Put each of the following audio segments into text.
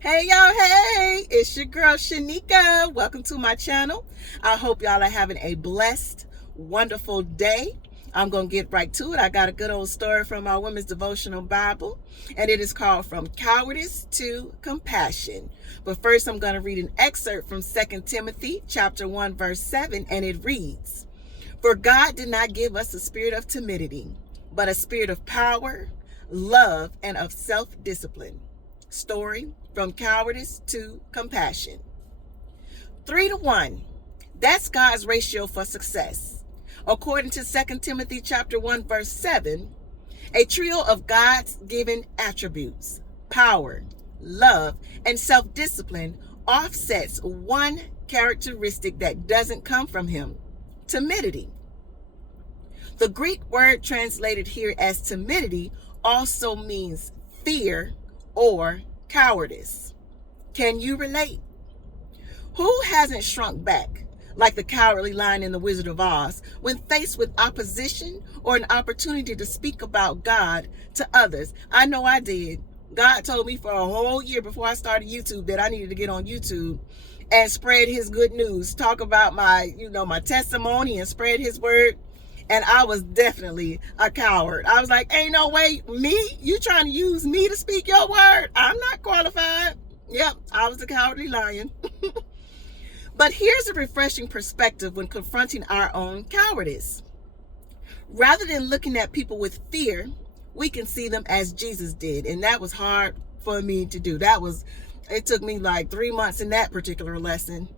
Hey y'all, hey, it's your girl Shanika. Welcome to my channel. I hope y'all are having a blessed, wonderful day. I'm going to get right to it. I got a good old story from my women's devotional Bible, and it is called From Cowardice to Compassion. But first, I'm going to read an excerpt from 2 Timothy chapter 1, verse 7, and it reads, "For God did not give us a spirit of timidity, but a spirit of power, love, and of self-discipline." Story, From Cowardice to Compassion. 3-1. That's God's ratio for success. According to 2 Timothy chapter 1, verse 7, a trio of God's given attributes, power, love, and self-discipline, offsets one characteristic that doesn't come from him: timidity. The Greek word translated here as timidity also means fear or cowardice. Can you relate? Who hasn't shrunk back like the cowardly lion in The Wizard of Oz when faced with opposition or an opportunity to speak about God to others? I know I did. God told me for a whole year before I started YouTube that I needed to get on YouTube and spread his good news, talk about my testimony and spread his word. And I was definitely a coward. I was like, ain't no way, me? You trying to use me to speak your word? I'm not qualified. Yep, I was a cowardly lion. But here's a refreshing perspective when confronting our own cowardice. Rather than looking at people with fear, we can see them as Jesus did. And that was hard for me to do. It took me like 3 months in that particular lesson.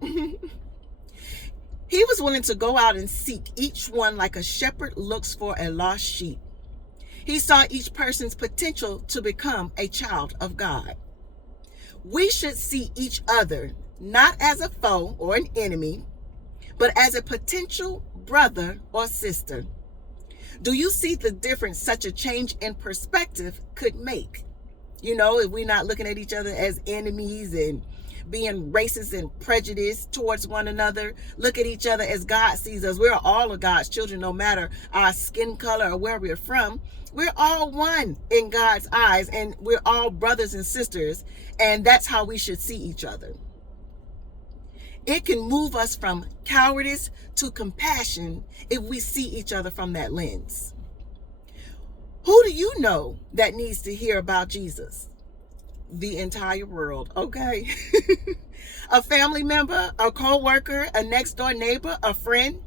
He was willing to go out and seek each one like a shepherd looks for a lost sheep. He saw each person's potential to become a child of God. We should see each other not as a foe or an enemy, but as a potential brother or sister. Do you see the difference such a change in perspective could make? If we're not looking at each other as enemies and being racist and prejudiced towards one another, look at each other as God sees us. We're all of God's children, no matter our skin color or where we're from. We're all one in God's eyes, and we're all brothers and sisters, and that's how we should see each other. It can move us from cowardice to compassion if we see each other from that lens. Who do you know that needs to hear about Jesus? The entire world, okay? A family member, a co-worker, a next door neighbor, a friend?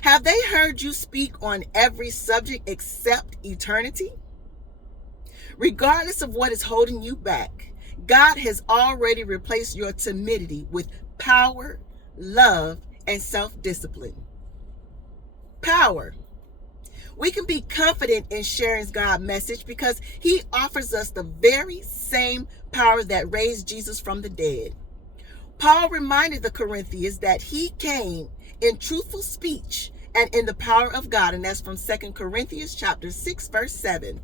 Have they heard you speak on every subject except eternity? Regardless of what is holding you back, God has already replaced your timidity with power, love, and self-discipline. Power. We can be confident in sharing God's message because he offers us the very same power that raised Jesus from the dead. Paul reminded the Corinthians that he came in truthful speech and in the power of God, and that's from 2 Corinthians chapter 6, verse 7.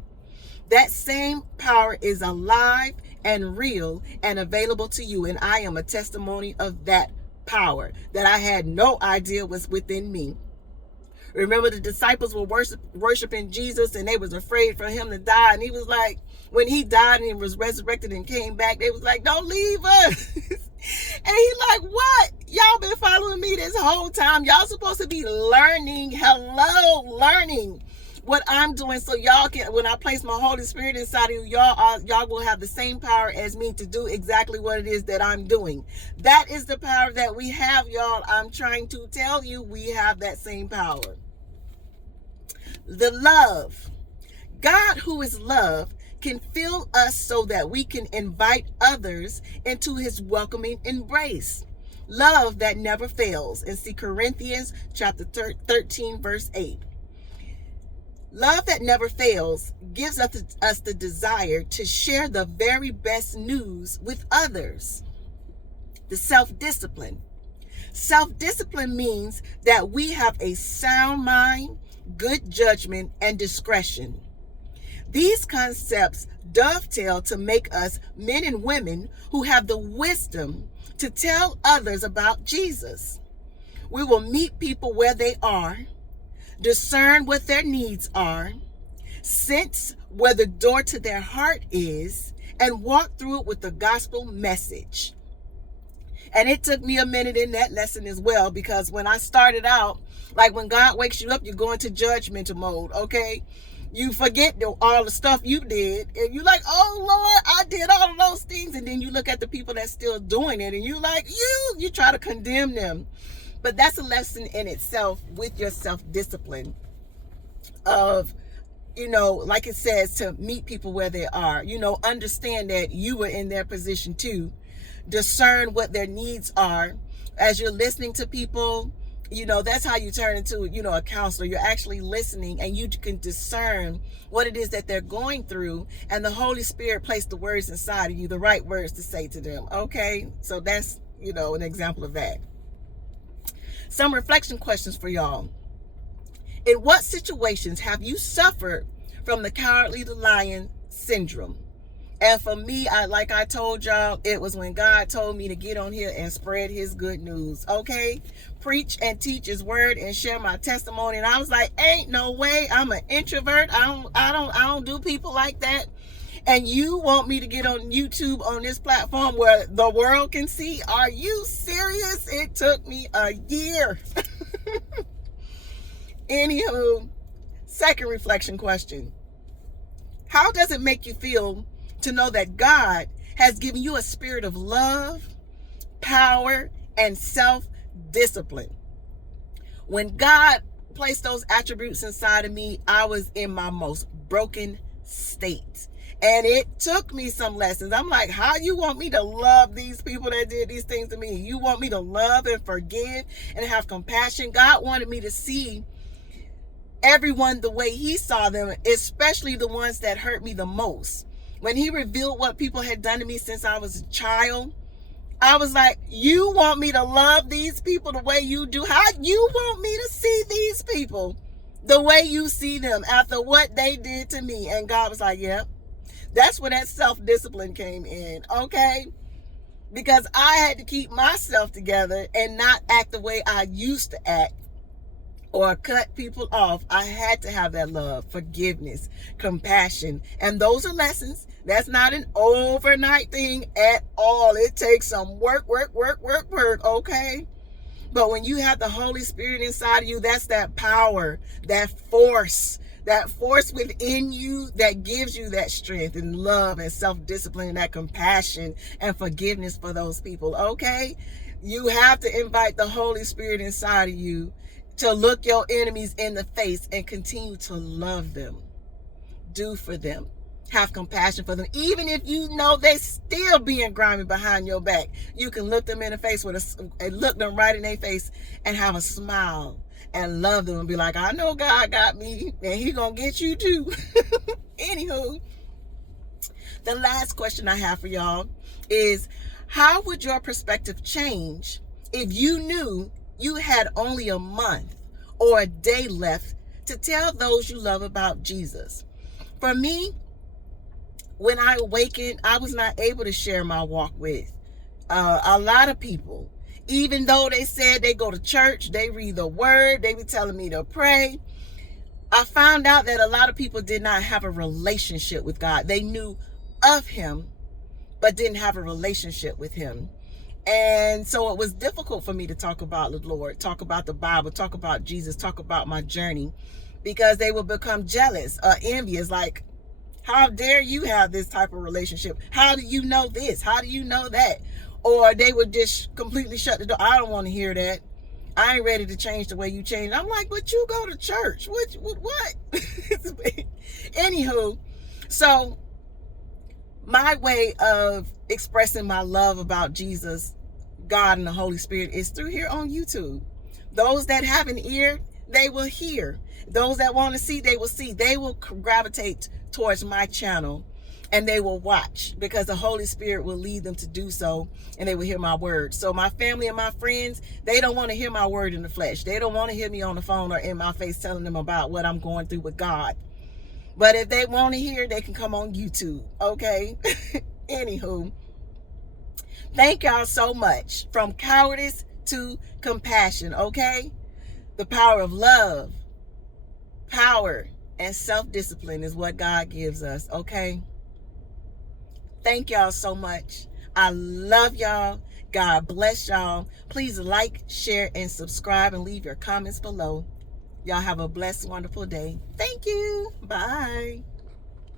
That same power is alive and real and available to you, and I am a testimony of that power that I had no idea was within me. Remember, the disciples were worshiping Jesus, and they was afraid for him to die. And he was like, when he died and he was resurrected and came back, they was like, don't leave us. And he like, what? Y'all been following me this whole time. Y'all supposed to be learning what I'm doing, so y'all can, when I place my Holy Spirit inside of you, y'all will have the same power as me to do exactly what it is that I'm doing. That is the power that we have, y'all. I'm trying to tell you, we have that same power. The love. God, who is love, can fill us so that we can invite others into his welcoming embrace. Love that never fails. And see Corinthians chapter 13, verse 8. Love that never fails gives us the desire to share the very best news with others. The self-discipline. Self-discipline means that we have a sound mind, good judgment, and discretion. These concepts dovetail to make us men and women who have the wisdom to tell others about Jesus. We will meet people where they are, discern what their needs are, sense where the door to their heart is, and walk through it with the gospel message. And it took me a minute in that lesson as well, because when I started out, like when God wakes you up, you go into judgmental mode, okay? You forget all the stuff you did, and you're like, oh Lord, I did all of those things. And then you look at the people that's still doing it, and you like, you try to condemn them. But that's a lesson in itself with your self-discipline of, like it says, to meet people where they are, understand that you were in their position too. Discern what their needs are as you're listening to people. That's how you turn into, a counselor. You're actually listening, and you can discern what it is that they're going through, and the Holy Spirit placed the words inside of you, the right words to say to them. Okay, so that's, an example of that. Some reflection questions for y'all. In what situations have you suffered from the cowardly lion syndrome? And for me, like I told y'all, it was when God told me to get on here and spread his good news, okay? Preach and teach his word and share my testimony. And I was like, ain't no way. I'm an introvert. I don't do people like that. And you want me to get on YouTube on this platform where the world can see? Are you serious? It took me a year. Anywho, second reflection question. How does it make you feel to know that God has given you a spirit of love, power, and self-discipline? When God placed those attributes inside of me, I was in my most broken state. And it took me some lessons. I'm like, how you want me to love these people that did these things to me? You want me to love and forgive and have compassion? God wanted me to see everyone the way he saw them, especially the ones that hurt me the most. When he revealed what people had done to me since I was a child, I was like, you want me to love these people the way you do? How you want me to see these people the way you see them after what they did to me? And God was like, yep. That's where that self-discipline came in, okay? Because I had to keep myself together and not act the way I used to act or cut people off. I had to have that love, forgiveness, compassion. And those are lessons. That's not an overnight thing at all. It takes some work, okay? But when you have the Holy Spirit inside of you, that's that power, that force within you that gives you that strength and love and self-discipline and that compassion and forgiveness for those people, okay? You have to invite the Holy Spirit inside of you to look your enemies in the face and continue to love them, do for them, have compassion for them. Even if you know they still being grimy behind your back, you can look them in the face and look them right in their face and have a smile and love them and be like, I know God got me and he gonna get you too. Anywho, the last question I have for y'all is, how would your perspective change if you knew you had only a month or a day left to tell those you love about Jesus? For me, when I awakened, I was not able to share my walk with a lot of people. Even though they said they go to church, they read the word, they be telling me to pray, I found out that a lot of people did not have a relationship with God. They knew of him, but didn't have a relationship with him. And so it was difficult for me to talk about the Lord, talk about the Bible, talk about Jesus, talk about my journey, because they would become jealous or envious. Like, how dare you have this type of relationship? How do you know this? How do you know that? Or they would just completely shut the door. I don't want to hear that. I ain't ready to change the way you change. I'm like, but you go to church. What? Anywho, so my way of expressing my love about Jesus, God, and the Holy Spirit is through here on YouTube. Those that have an ear, they will hear. Those that want to see, they will see. They will gravitate towards my channel and they will watch, because the Holy Spirit will lead them to do so, and they will hear my word. So my family and my friends, they don't want to hear my word in the flesh. They don't want to hear me on the phone or in my face telling them about what I'm going through with God. But if they want to hear, they can come on YouTube, okay? Anywho, thank y'all so much. From cowardice to compassion, okay? The power of love, power, and self-discipline is what God gives us, okay? Thank y'all so much. I love y'all. God bless y'all. Please like, share, and subscribe, and leave your comments below. Y'all have a blessed, wonderful day. Thank you. Bye.